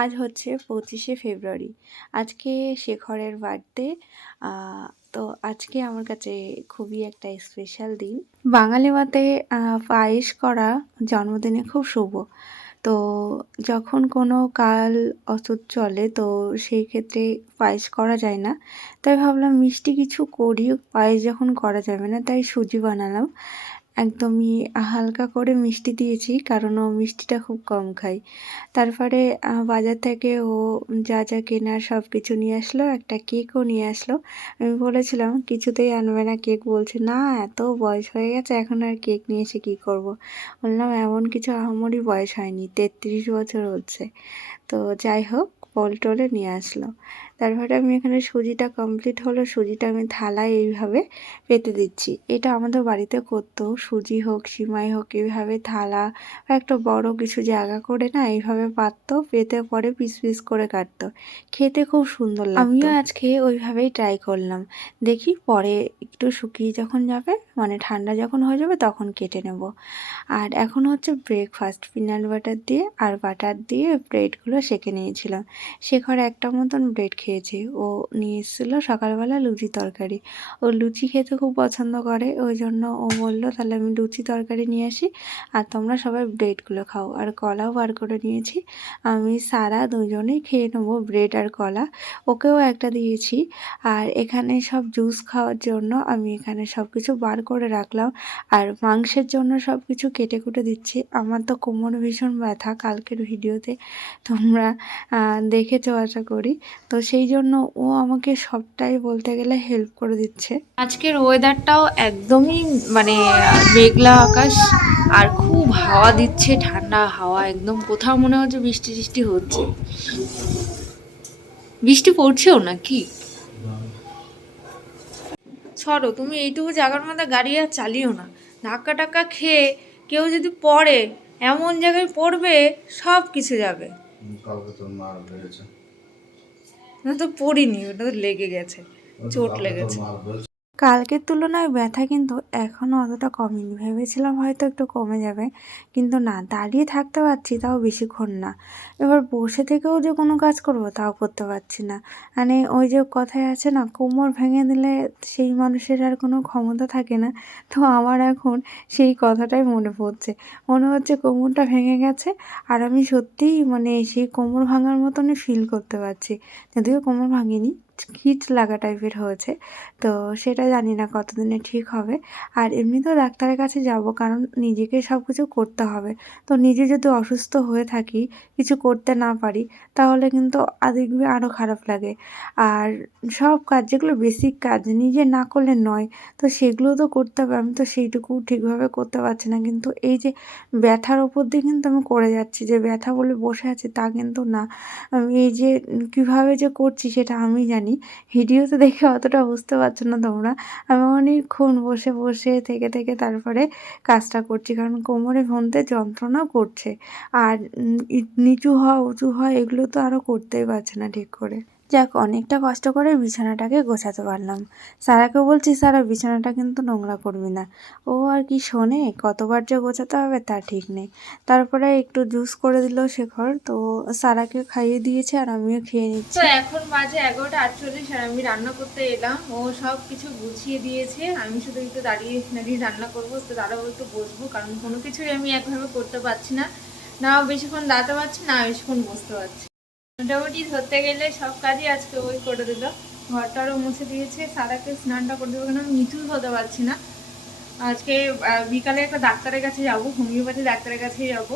আজ হচ্ছে 25শে ফেব্রুয়ারি। আজকে শেখরের বার্থডে। তো আজকে আমার কাছে খুবই একটা স্পেশাল দিন। বাঙালি মতে পায়েস করা জন্মদিনে খুব শুভ। তো যখন কোনো কাল অসুখ চলে তো সেই ক্ষেত্রে পায়েস করা যায় না। তাই ভাবলাম মিষ্টি কিছু করি, পায়েস যখন করা যাবে না তাই সুজি বানালাম। একদমই হালকা করে মিষ্টি দিয়েছি কারণ ও মিষ্টিটা খুব কম খায়। তারপরে বাজার থেকে ও যা যা কেনার সব কিছু নিয়ে আসলো, একটা কেকও নিয়ে আসলো। আমি বলেছিলাম কিছুতেই আনবে না কেক, বলছে না এত বয়স হয়ে গেছে এখন আর কেক নিয়ে এসে কী করব। বললাম এমন কিছু আহামরি বয়স হয়নি, 33 বছর হচ্ছে। তো যাই হোক ফল টলে নিয়ে আসলো। তারপরে আমি এখানে সুজিটা কমপ্লিট হলো, সুজিটা আমি থালায় এইভাবে পেতে দিচ্ছি। এটা আমাদের বাড়িতে করতো, সুজি হোক সিমাই হোক এইভাবে থালা বা একটা বড় কিছু জায়গা করে না এইভাবে পাততো, পেতে পরে পিস পিস করে কাটতো, খেতে খুব সুন্দর লাগতো। আমিও আজকে ওইভাবেই ট্রাই করলাম, দেখি পরে একটু শুকিয়ে যখন যাবে মানে ঠান্ডা যখন হয়ে যাবে তখন কেটে নেব। আর এখন হচ্ছে ব্রেকফাস্ট, পিনাট বাটার দিয়ে আর বাটার দিয়ে ব্রেডগুলো সেঁকে নিয়েছিলাম। শেখর একটা মতন ব্রেড খেয়েছে, ও নিয়ে এসেছিলো সকালবেলা লুচি তরকারি। ও লুচি খেতে খুব পছন্দ করে, ওই জন্য ও বললো তাহলে আমি লুচি তরকারি নিয়ে আসি আর তোমরা সবাই ব্রেডগুলো খাও। আর কলাও বার করে নিয়েছি, আমি সারা দুজনেই খেয়ে নেবো ব্রেড আর কলা। ওকেও একটা দিয়েছি। আর এখানে সব জুস খাওয়ার জন্য আমি এখানে সব কিছু বার করে রাখলাম। আর মাংসের জন্য সব কিছু কেটে কুটে দিচ্ছি। আমার তো কোমরে ভীষণ ব্যথা, কালকের ভিডিওতে তোমরা দেখেছো আশা করি। তো সেই জন্য ও আমাকে সবটাই বলতে গেলে হেল্প করে দিচ্ছে। আজকের ওয়েদারটাও একদমই মানে মেঘলা আকাশ আর খুব হাওয়া দিচ্ছে, ঠান্ডা হাওয়া একদম। কোথাও মনে হচ্ছে বৃষ্টি টিষ্টি হচ্ছে, বৃষ্টি পড়ছেও নাকি। ছড়ো তুমি এইটুকু জায়গার মধ্যে গাড়ি আর চালিও না, ধাক্কা টাক্কা খেয়ে কেউ যদি পড়ে এমন জায়গায় পড়বে সব কিছু যাবে। না তো পড়িনি, ওটা তো লেগে গেছে, চোট লেগেছে। কালকের তুলনায় ব্যথা কিন্তু এখনও অতটা কমেনি, ভেবেছিলাম হয়তো একটু কমে যাবে, কিন্তু না, দাঁড়িয়ে থাকতে পারছি তাও বেশিক্ষণ না। এবার বসে থেকেও যে কোনো কাজ করব তাও করতে পারছি না। মানে ওই যে কথায় আছে না, কোমর ভেঙে দিলে সেই মানুষের আর কোনো ক্ষমতা থাকে না। তো আমার এখন সেই কথাটাই মনে পড়ছে, মনে হচ্ছে কোমরটা ভেঙে গেছে আর আমি সত্যিই মানে সেই কোমর ভাঙার মতনই ফিল করতে পারছি। যদিও কোমর ভাঙিনি, খিচ লাগা টাইপের হয়েছে। তো সেটা জানি না কতদিনে ঠিক হবে। আর এমনিতেও ডাক্তারের কাছে যাব, কারণ নিজেকে সব কিছু করতে হবে। তো নিজে যদি অসুস্থ হয়ে থাকি, কিছু করতে না পারি, তাহলে কিন্তু দেখবে আরও খারাপ লাগে। আর সব কাজ যেগুলো বেসিক কাজ নিজে না করলে নয়, তো সেগুলো তো করতে হবে। আমি তো সেইটুকু ঠিকভাবে করতে পারছি না, কিন্তু এই যে ব্যথার ওপর দিয়ে কিন্তু আমি করে যাচ্ছি, যে ব্যথা বলে বসে আছি তা কিন্তু না। আমি এই যে কীভাবে যে করছি সেটা আমি জানি, ভিডিওতে দেখে অতটা বুঝতে পারছো না তোমরা। আমি অনেকক্ষণ বসে বসে থেকে থেকে তারপরে কাজটা করছি, কারণ কোমরে মধ্যে যন্ত্রণা করছে। আর নিচু হওয়া উঁচু হওয়া এগুলো তো আরও করতেই পারছে না ঠিক করে। যাক, অনেকটা কষ্ট করে বিছানাটাকে গোছাতে পারলাম। সারাকে বলছি সারা বিছানাটা কিন্তু নোংরা করবি না, ও আর কি শোনে, কতবার যে গোছাতে হবে তা ঠিক নেই। তারপরে একটু জুস করে দিল শেখর, তো সারাকে খাইয়ে দিয়েছে আর আমিও খেয়ে নিচ্ছি। তো এখন বাজে 11টা 48 আর আমি রান্না করতে এলাম। ও সব কিছু গুছিয়ে দিয়েছে, আমি শুধু একটু দাঁড়িয়ে দাঁড়িয়ে রান্না করবো, তো দাঁড়াবো একটু বসবো, কারণ কোনো কিছুই আমি একভাবে করতে পারছি না, না বেশিক্ষণ দাঁড়াতে পারছি না বেশিক্ষণ বসতে পারছি। মোটামুটি ধরতে গেলে সব কাজই আজকে ওই করে দিল। ঘরটারও মুছে দিয়েছে, সারাকে স্নানটা করে দেবো, কেন আমি নিচু হতে পারছি না। আজকে বিকালে একটা ডাক্তারের কাছে যাব, হোমিওপ্যাথি ডাক্তারের কাছেই যাব,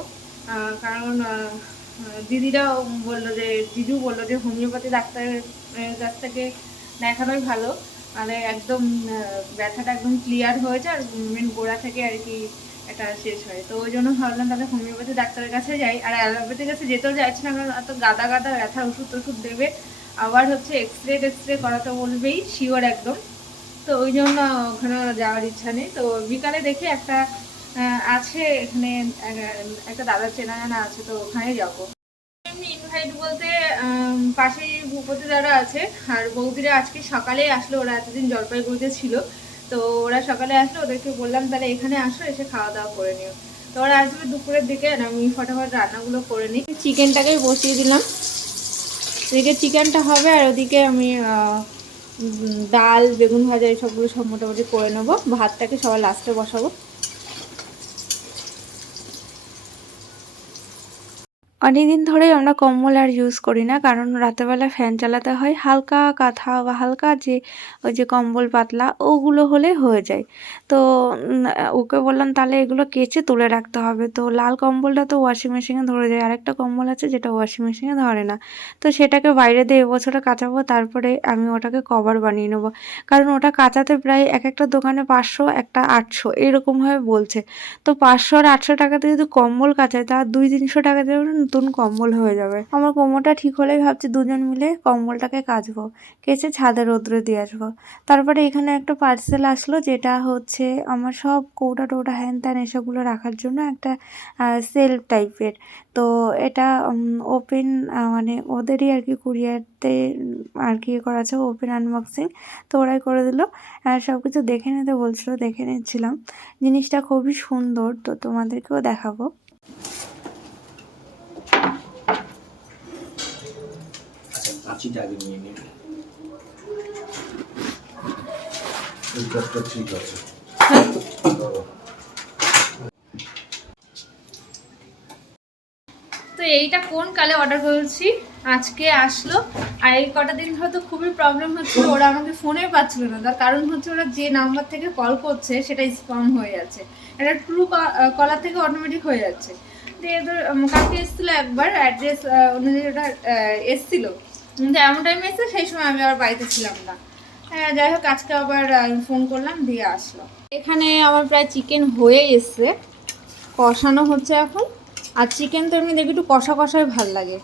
কারণ দিদিরা বললো যে দিদিও বললো যে হোমিওপ্যাথি ডাক্তারের কাছ থেকে দেখানোই ভালো, মানে একদম ব্যথাটা একদম ক্লিয়ার হয়ে যায় আর মেন গোড়া থেকে আর কি এটা শেষ হয়। তো ওই জন্য ভাবলাম তাহলে হোমিওপ্যাথি ডাক্তারের কাছে যাই। আর অ্যালোপ্যাথির কাছে যেতেও যাচ্ছি না, কারণ এত গাদা গাদা ব্যথার ওষুধ টষুধ দেবে, আবার হচ্ছে এক্সরে করাতে বলবেই শিওর একদম। তো ওই জন্য ওখানে যাওয়ার ইচ্ছা নেই। তো বিকালে দেখি একটা আছে এখানে, একটা দাদার চেনা জানা আছে, তো ওখানে যাবো। এমনি ইনভাইট বলতে পাশেই ভূপতি দাদা আছে আর বৌদিরা আজকে সকালেই আসলো, ওরা এতদিন জলপাইগুড়িতে ছিল, তো ওরা সকালে আসলো, ওদেরকে বললাম তাহলে এখানে আসো, এসে খাওয়া দাওয়া করে নিও। তো ওরা আসবে দুপুরের দিকে আর আমি ফটাফট রান্নাগুলো করে নিই। চিকেনটাকেই বসিয়ে দিলাম, এদিকে চিকেনটা হবে আর ওদিকে আমি ডাল বেগুন ভাজা এইসবগুলো সব মোটামুটি করে নেবো। ভাতটাকে সবার লাস্টে বসাবো। অনেকদিন ধরেই আমরা কম্বল আর ইউজ করি না, কারণ রাতেরবেলা ফ্যান চালাতে হয়। হালকা কাঁথা বা হালকা যে ওই যে কম্বল পাতলা ওগুলো হলে হয়ে যায়। তো ওকে বললাম তাহলে এগুলো কেচে তুলে রাখতে হবে। তো লাল কম্বলটা তো ওয়াশিং মেশিনে ধরে যায়, আরেকটা কম্বল আছে যেটা ওয়াশিং মেশিনে ধরে না। তো সেটাকে বাইরে দিয়ে এবছরে কাচাবো, তারপরে আমি ওটাকে কভার বানিয়ে নেবো। কারণ ওটা কাচাতে প্রায় এক একটা দোকানে 500, একটা 800 এরকমভাবে বলছে। তো 500 আর 800 টাকাতে যদি কম্বল কাচায় তা 200-300 টাকা দিয়ে নতুন কম্বল হয়ে যাবে। আমার কোমরটা ঠিক হলেই ভাবছি দুজন মিলে কম্বলটাকে কাচবো, কেচে ছাদে রোদ্রে দিয়ে আসবো। তারপরে এখানে একটা পার্সেল আসলো, যেটা হচ্ছে আমার সব কৌটা টৌটা হ্যান ত্যান এসবগুলো রাখার জন্য একটা সেলফ টাইপের। তো এটা ওপেন মানে ওদেরই আর কি কুরিয়ারতে আর কি করা আছে, ওপেন আনবক্সিং তো ওরাই করে দিল। সব কিছু দেখে নিতে বলছিল, দেখে নিচ্ছিলাম। জিনিসটা খুবই সুন্দর, তো তোমাদেরকেও দেখাবো। কাঁচিটা আগে নিয়ে নেবে। এই কাজটা ঠিক আছে। তো এইটা কোন কালে অর্ডার করেছি, আজকে আসলো। আর এই কটা দিন হয়তো খুবই প্রবলেম হচ্ছিল, ওরা আমাকে ফোনে পাচ্ছিল না। তার কারণ হচ্ছে ওরা যে নাম্বার থেকে কল করছে সেটা স্প্যাম হয়ে যাচ্ছে, এটা ট্রু কলার থেকে অটোমেটিক হয়ে যাচ্ছে। তো এদের কালকে এসেছিলো একবার অ্যাড্রেস অনুযায়ী ওটা এসেছিলো, কিন্তু এমন টাইমে এসে সেই সময় আমি আবার বাড়িতে ছিলাম না। হ্যাঁ, যাই হোক আজকে আবার ফোন করলাম, দিয়ে আসলো। এখানে আমার প্রায় চিকেন হয়ে এসছে, কষানো হচ্ছে এখন। আর চিকেন তো এমনি দেখি একটু কষা কষাই ভালো লাগে,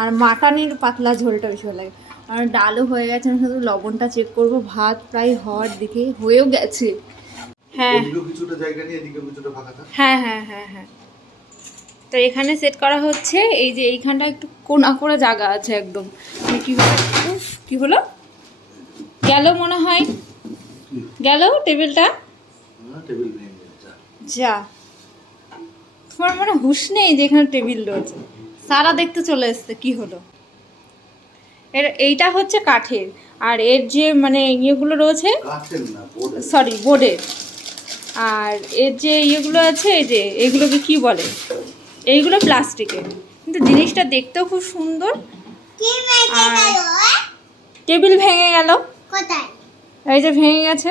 আর মাটনের পাতলা ঝোলটা বেশি ভালো লাগে। আর ডালও হয়ে গেছে, আমি শুধু লবণটা চেক করব। ভাত প্রায় হওয়ার দিকে হয়েও গেছে। হ্যাঁ কিছুটা জায়গা নিয়ে এদিকে কিছুটা ফাঁকা থাক। হ্যাঁ হ্যাঁ হ্যাঁ হ্যাঁ। তো এখানে সেট করা হচ্ছে, এই যে এইখানটা একটু কোনা করে জায়গা আছে একদম। মানে কি হলো, গেল মনে হয়, গেল টেবিলটা। টেবিল ভেঙে যা, তোমার মানে হুঁশ নেই যে এখানে টেবিল রয়েছে। সারা দেখতে চলে এসছে কি হলো। এইটা হচ্ছে কাঠের, আর এর যে মানে ইয়েগুলো রয়েছে, সরি বোর্ডের। আর এর যে ইয়েগুলো আছে, এই যে এগুলোকে কি বলে, এইগুলো প্লাস্টিকের, কিন্তু জিনিসটা দেখতেও খুব সুন্দর। আর টেবিল ভেঙে গেল, এই যে ভেঙে গেছে,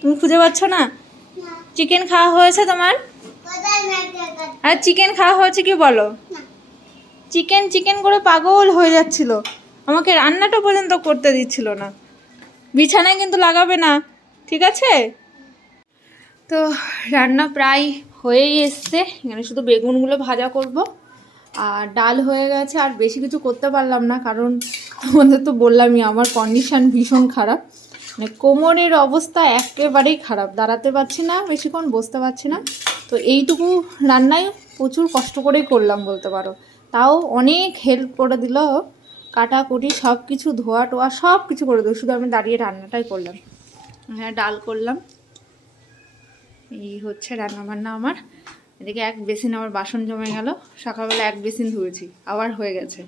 তুমি খুঁজে পাচ্ছ না? চিকেন খাওয়া হয়েছে তোমার? আর চিকেন খাওয়া হয়েছে কি বলো? চিকেন চিকেন করে পাগল হয়ে যাচ্ছিল, আমাকে রান্নাটা পর্যন্ত করতে দিচ্ছিল না। বিছানায় কিন্তু লাগাবে না, ঠিক আছে? তো রান্না প্রায় হয়েই এসছে, এখানে শুধু বেগুনগুলো ভাজা করব। আর ডাল হয়ে গেছে, আর বেশি কিছু করতে পারলাম না, কারণ তোমাদের তো বললামই আমার কন্ডিশান ভীষণ খারাপ। মানে কোমরের অবস্থা একেবারেই খারাপ, দাঁড়াতে পারছি না বেশিক্ষণ, বসতে পারছি না। তো এইটুকু রান্নায় প্রচুর কষ্ট করেই করলাম বলতে পারো। তাও অনেক হেল্প করে দিল, কাটাকুটি সব কিছু, ধোয়া টোয়া সব কিছু করে দিল, শুধু আমি দাঁড়িয়ে রান্নাটাই করলাম। হ্যাঁ, ডাল করলাম। এই হচ্ছে রান্নাবান্না আমার। এদিকে এক বেসিন আমার বাসন জমে গেল, সকালবেলা এক বেসিন ধুয়েছি, আবার হয়ে গেছে,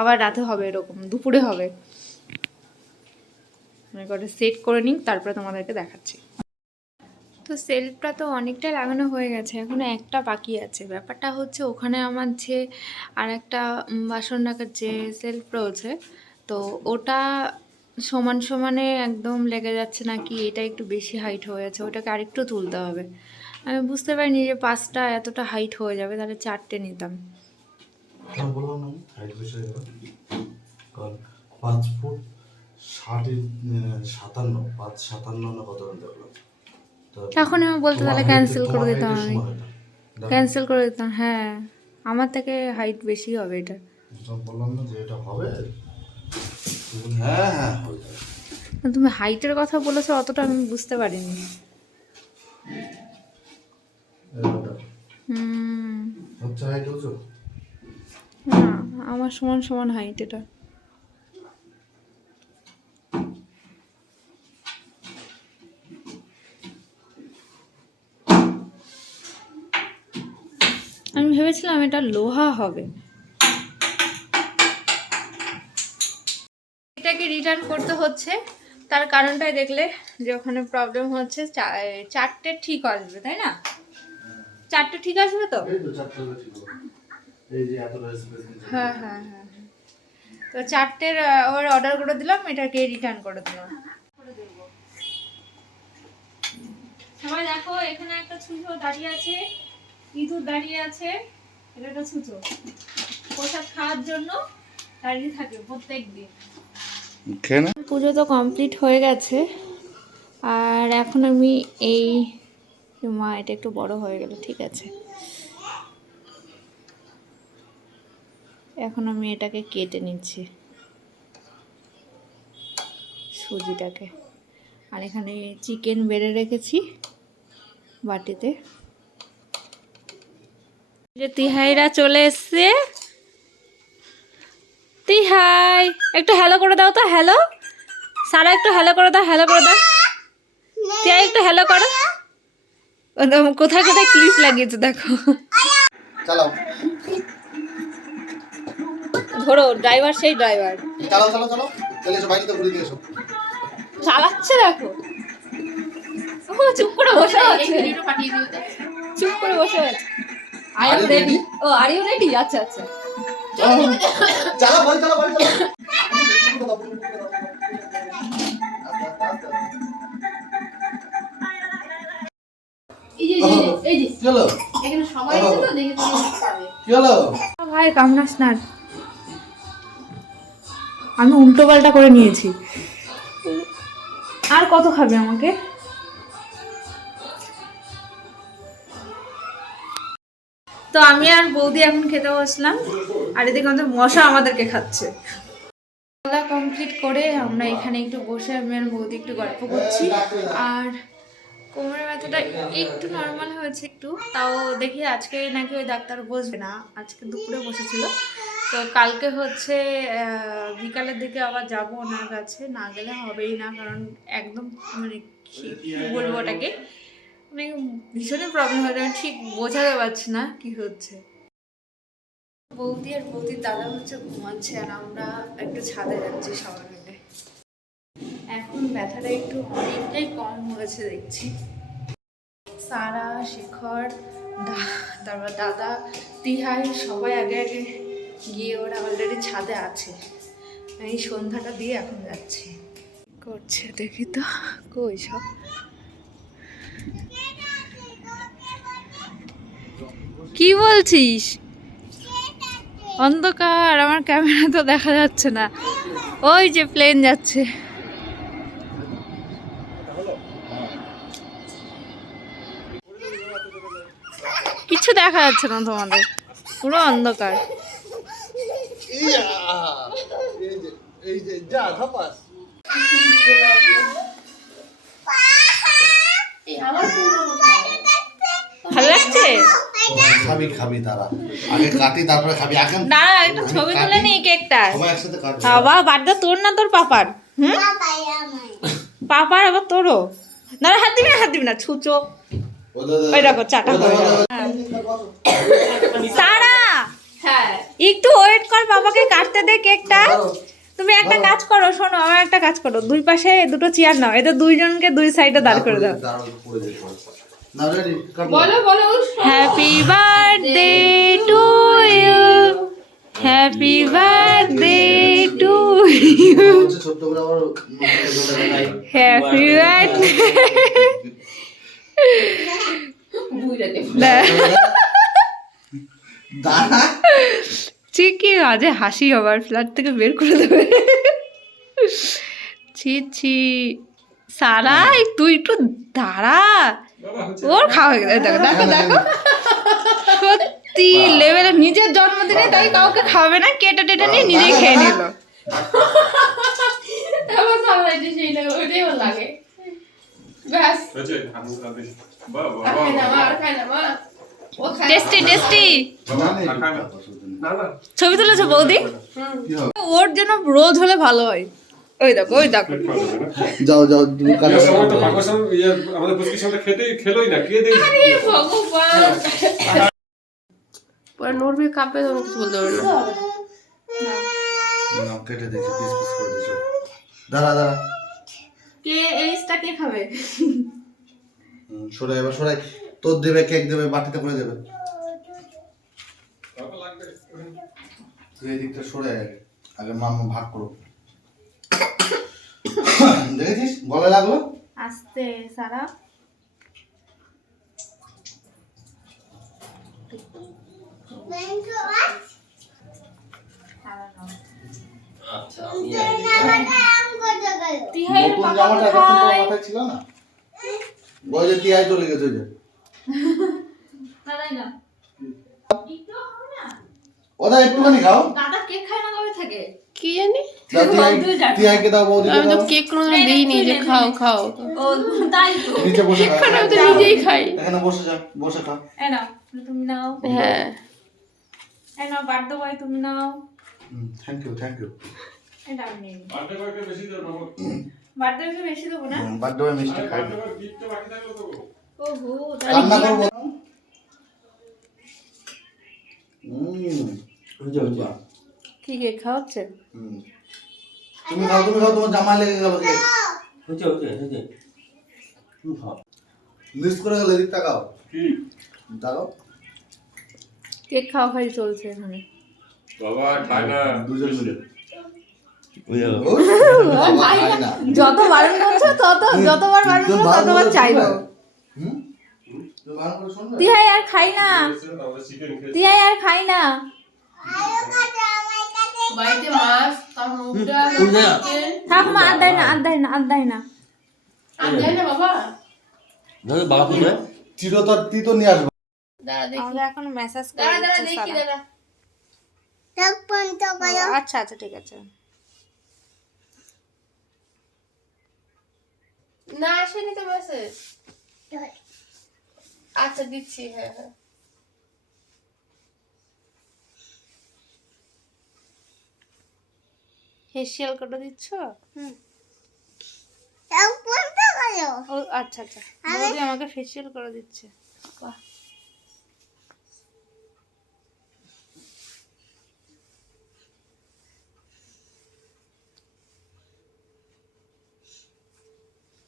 আবার রাতে হবে, এরকম দুপুরে হবে। মানে কটা সেট করে নিই, তারপরে তোমাদেরকে দেখাচ্ছি। তো সেলফটা তো অনেকটা লাগানো হয়ে গেছে, এখনো একটা বাকি আছে। ব্যাপারটা হচ্ছে ওখানে আমার যে আর একটা বাসন রাখার যে সেলফ রয়েছে, তো ওটা সমান সমানে একদম লেগে যাচ্ছে নাকি, এটা একটু বেশি হাইট হয়ে যাচ্ছে, ওটাকে আরেকটু তুলতে হবে। আমি বুঝতে পারিনি যে 5টা এতটা হাইট হয়ে যাবে, তাহলে 4টে নিতাম। বললাম না হাইট বেশি হয়ে গেল, কারণ 5 ফুট 57, 557 না কত দেখলাম। তখন আমি বলতে তাহলে ক্যান্সেল করে দিতাম, আমি ক্যান্সেল করে দিতাম। হ্যাঁ, আমার থেকে হাইট বেশি হবে এটা। বললাম না যে এটা হবে, হ্যাঁ হ্যাঁ হয়ে যাবে। তুমি হাইটের কথা বলেছো, অতটা আমি বুঝতে পারিনি। আচ্ছা হাইট হচ্ছে না, আমার সমান সমান হাইট এটা। আমি ভেবেছিলাম এটা লোহা হবে, এটাকে রিটার্ন করতে হচ্ছে, তার কারণটাই দেখলে যে ওখানে প্রবলেম হচ্ছে। 4টে ঠিক আসবে, তাই না? 4টে ঠিক আসবে তো? হ্যাঁ হ্যাঁ হ্যাঁ। তো 4টের আবার অর্ডার করে দিলাম, এটাকে রিটার্ন করে দিলাম। সবাই দেখো, এখানে একটা ছুঁচো দাঁড়িয়ে আছে, ইঁদুর দাঁড়িয়ে আছে। এটা একটা ছুঁচো, প্রসাদ খাওয়ার জন্য দাঁড়িয়ে থাকে প্রত্যেক দিন। পুজো তো কমপ্লিট হয়ে গেছে, আর এখন আমি এই মা এটা একটু বড় হয়ে গেল, ঠিক আছে। এখন আমি এটাকে কেটে নিচ্ছি, সুজিটাকে। আর এখানে চিকেন বেড়ে রেখেছি বাটিতে। যে তিহাইরা চলে এসছে। তিহাই, একটু হ্যালো করে দাও তো। হ্যালো সারা, একটু হ্যালো করে দাও, হ্যালো করে দাও। তিহাই একটু হ্যালো করো। কোথায় কোথায় ক্লিপ লাগিয়েছে দেখো। চালাও ধরো, ড্রাইভার সেই ড্রাইভার চালাও চালাও চালাও, চলে এসো বাইরে, তো ঘুরে দিয়ে এসো। চালাচ্ছে দেখো। ও চুপ করে বসে আছে, চুপ করে বসে আছে। I am ready. ও আর ইউ রেডি? আচ্ছা আচ্ছা, চালাও বল, চালাও বল, চালাও। চলো, এখানে সবাই আছে তো, দেখে তুমি পাবে। চলো ভাই কামনাস না, আমি উল্টো পাল্টা করে নিয়েছি। আর কত খাবে আমাকে? তো আমি আর বৌদি এখন খেতে বসলাম, আর এদিকে আমাদের মশা আমাদেরকে খাচ্ছে। খাওয়া কমপ্লিট করে আমরা এখানে একটু বসে আমি আর বৌদি একটু গল্প করছি। আর কোমরের ব্যথাটা একটু নর্মাল হয়েছে একটু, তাও দেখি আজকে নাকি ওই ডাক্তার বসবে না, আজকে দুপুরে বসেছিল। তো কালকে হচ্ছে বিকালের দিকে আবার যাবো ওনার কাছে, না গেলে হবেই না, কারণ একদম মানে কি বলবো ওটাকে, মানে ভীষণই প্রবলেম হয়েছে, আমি ঠিক বোঝাতে পারছি না কি হচ্ছে। বৌদি আর বৌদির দাদা হচ্ছে ঘুমাচ্ছে, আর আমরা একটু ছাদে যাচ্ছি সবাই মিলে। এখন ব্যথাটা একটু অনেকটাই কম হয়েছে দেখছি। সারা, শেখর, তারপর দাদা, তিহাই সবাই আগে আগে গিয়ে ওরা অলরেডি ছাদে আছে। এই সন্ধ্যাটা দিয়ে এখন যাচ্ছি। করছে দেখি তো কই সব। কি বলছিস? অন্ধকার, আমার ক্যামেরা তো দেখা যাচ্ছে না। ওই যে প্লেন যাচ্ছে। কিছু দেখা যাচ্ছে না তোমাদের, পুরো অন্ধকার। এই যে যা ধাপাস। ভালো লাগছে? খাবি খাবি, তারা আগে কাটি তারপরে খাবি। আগে না, একটা ছবি তুলে নি কেকটা। সবাই একসাথে কাটবো। বাবা, বার্থডে তোর না তোর পাপার? হুম, পাপার আবার তোরও। না হাত দিবি না, হাত দিবি না, ছুচো। ওই দেখো চাটা হয়ে গেল। সারা, হ্যাঁ একটু ওয়েট কর, বাবাকে কাটতে দে কেকটা। তুমি একটা কাজ করো, শোনো, আমার একটা কাজ করো, দুই পাশে দুটো চেয়ার নাও, এদের দুইজনকে দুই সাইডে দাঁড় করে দাও। বলো বলো। Happy birthday to you, happy birthday to you, happy birthday. ঠিকই আজে হাসি আবার ফ্ল্যাট থেকে বের করে দেবে। ছি ছি, সারা তুই একটু দাঁড়া, ওর খাওয়া হয়ে গেছে। দেখো দেখো দেখো, সত্যি লেভেলে নিজের জন্মদিনে তাই কাউকে খাওয়াবে না, কেটে টেটে নিয়ে নিজেই খেয়ে নিল। Tasty tasty. ছবি তুলেছো বৌদি? ওর জন্য রোজ হলে ভালো হয়। ওই দেখো ওই দেখো। যাও যাও, আমাদের পুচকির সাথে খেলোই না, কে দেখি পরে নড়বে, কাঁপবে, তখন কিছু বলতে পারবে না। কেটে দিয়েছি, পিস পিস করে দিয়েছি। দাঁড়া দাঁড়া, কে এইটা কে খাবে? সরাই এবার সরাই। তোর দেবে, কেক দেবে, বাটিতে করে দেবে। তুই এদিকটা সরে আয়, আগে মামা ভাগ করো। দেখেছিস গলে লাগলো? আস্তে সারা। তিহাই নতুন পাপা জামাটা এতক্ষণ তোর কোথায়? মাথায় ছিল না? ওই যে টিয়াই চলে গেছে ওই যে। দাদাই না একটু হবে না? ওটা একটুখানি খাও। দাদা কেক খায় না কবে থেকে? কি জানি, দাও টিয়াইকে দাও, বৌদিকে আমি তো দাও। কেক কোনোদিন দিইনি যে খাও খাও। ও তাই তো। নিচে বসে খা। আমি তো নিজেই খাই। এখানে বসে যা, বসে খা। এই নাও তুমি নাও। হ্যাঁ, এই নাও বার্থডে বয় তুমি নাও। Thank you, thank you. এটা আমি নিই। বার্থডে বয়কে বেশি দেবো বাবা। বার্থডে বয়কে বেশি দেবো না? বার্থডে বয় মিষ্টি আরে খাই। বার্থডে বয় গিফটটা বাকি থাকলো তো। ওহো রান্না করবো। বাহ। কি কেক খাওয়াচ্ছে? তুমি খাও, তুমি খাও, তোমার জামা লেগে গেল কেক। মিস করে গেল, এদিক তাকাও। কি তাকাও। কেক খাওয়া খাই চলছে এখানে। বাবা খায় না। দুজন মিলে। যত বারণ করছো যতবার বারণ করছো ততবার চাইবো। তুই বারণ করে শুনবে? তিহাই আর খাই না, আমরা চিকেন খেয়েছি। তিহাই আর খাই না। বাড়িতে মাছ, তার মুখটা থাক মা, আর দেয় না, আর দেয় না, আর দেয় না। আর দেয় না বাবা। চিরতর তিতো নিয়ে আসবো। দাঁড়া দেখি, আমাকে এখন মেসেজ করে দাঁড়া দাঁড়া দিচ্ছে দেখি, সারা। দাঁড়া। ও, আচ্ছা আচ্ছা ঠিক আছে। না আসেনি তো মেসেজ। আচ্ছা দিচ্ছি, হ্যাঁ হ্যাঁ। ফেসিয়াল করে দিচ্ছ? ও আচ্ছা আচ্ছা, বৌদি আমাকে ফেসিয়াল করে দিচ্ছে। বাহ।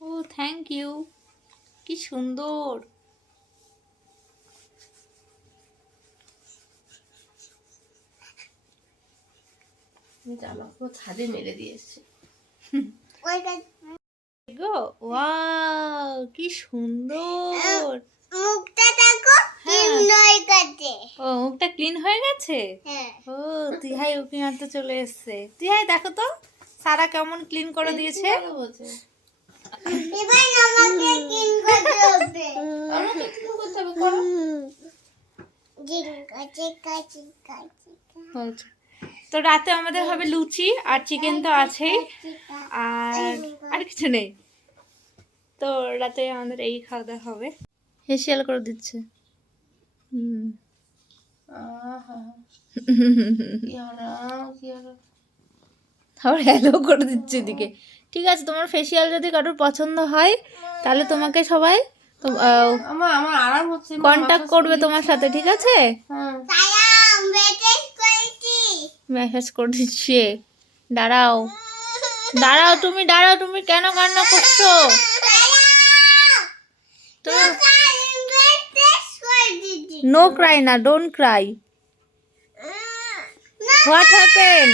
ও থ্যাংক ইউ, কি সুন্দর। আমি জামা কাপড় ছাদে মেলে দিয়ে এসেছি। গো ওয়াও, কি সুন্দর। মুখটা দেখো ক্লিন হয়ে গেছে। ও মুখটা ক্লিন হয়ে গেছে। হ্যাঁ ও তিহাই উকি মারতে চলে এসেছে। তিহাই দেখো তো সারা কেমন ক্লিন করে দিয়েছে। ভালো বলছে। এবার আমাকে ক্লিন করতে হবে। আমাকে কি করতে হবে, করো। ক্লিন কাছে কাছে কাছে বলছে। তো রাতে আমাদের হবে লুচি আর চিকেন তো আছেই, আর আর কিছু নেই। তো রাতে আমাদের এই খাওয়া দাওয়া হবে। ফেসিয়াল করে দিচ্ছে। আহা, কি আরাম, কি আরাম। তারপর হ্যালো করে দিচ্ছে এদিকে। ঠিক আছে, তোমার ফেসিয়াল যদি কারোর পছন্দ হয় তাহলে তোমাকে সবাই আমার আমার আরাম হচ্ছে। কন্ট্যাক্ট করবে তোমার সাথে, ঠিক আছে? হ্যাঁ, সালাম বেটেস করেছি। মেসেজ করে দিচ্ছে। দাঁড়াও দাঁড়াও, তুমি দাঁড়াও, তুমি কেন কান্না করছো? তুমি বেটেস করেছি। নো ক্রাই না, don't Cry. What happen?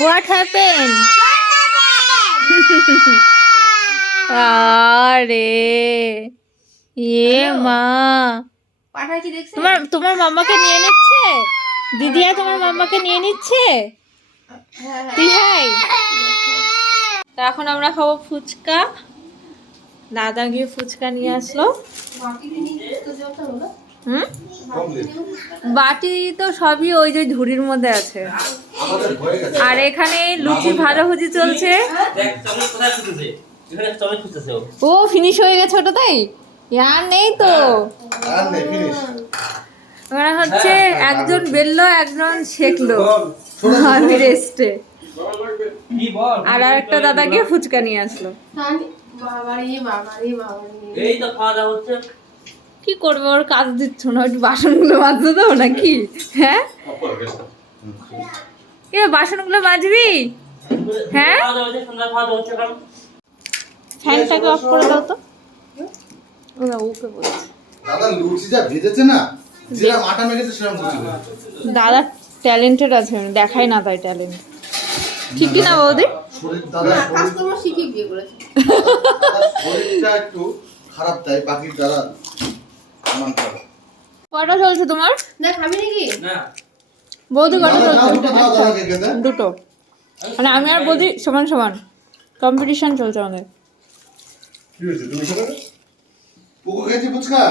What happen? আরে এ মা, পাঠাচ্ছি দেখছি। তোমার তোমার মাম্মাকে নিয়ে নিচ্ছে দিদিয়া, তোমার মাম্মাকে নিয়ে নিচ্ছে। হ্যাঁ হ্যাঁ। তিহাই, তো এখন আমরা খাবো ফুচকা। দাদা গিয়ে ফুচকা নিয়ে আসলো। হুম, বাটি তো সবই ওই যে ঝুড়ির মধ্যে আছে। আমাদের হয়ে গেছে। আর এখানে লুচি ভাজাভুজি চলছে। ও ফিনিশ হয়ে গেছে ওটাতেই, আর নেই তো। আর নেই, ফিনিশ। ওরা হচ্ছে একজন বেললো একজন শেখলো, আমি রেস্টে। আর একটা দাদা গিয়ে ফুচকা নিয়ে আসলো। বাবারি বাবারি বাবারি। এই তো খাওয়া দাওয়া হচ্ছে। কি করবে, ওর কাজ দিচ্ছ না, একটু বাসনগুলো মাজতে দাও নাকি? হ্যাঁ এ বাসনগুলো মাজবি? হ্যাঁ ফ্যানটাকে অফ করে দাও তো। ওকে বলছি দাদা লুচি যা ভেজেছে না, যেরকম আটা মেখেছে সেরকম লুচি ভেজেছে। দাদা ট্যালেন্টেড আছে, দেখাই না তাই ট্যালেন্ট। ঠিক কি না বৌদি? শরীর দাদা না, কাজকর্ম শিখে বিয়ে করেছে। শরীরটা একটু খারাপ, তাই বাকি দাদা মানতে হবে। কয়টা চলছে তোমার? না খাবি নাকি? বৌদি কয়টা দাদা, দাও, চলছে? দুটো দাও দাদাকে খেতে। দুটো। মানে আমি আর বৌদি সমান সমান কম্পিটিশন চলছে আমাদের। পোকো খেয়েছি ফুচকা।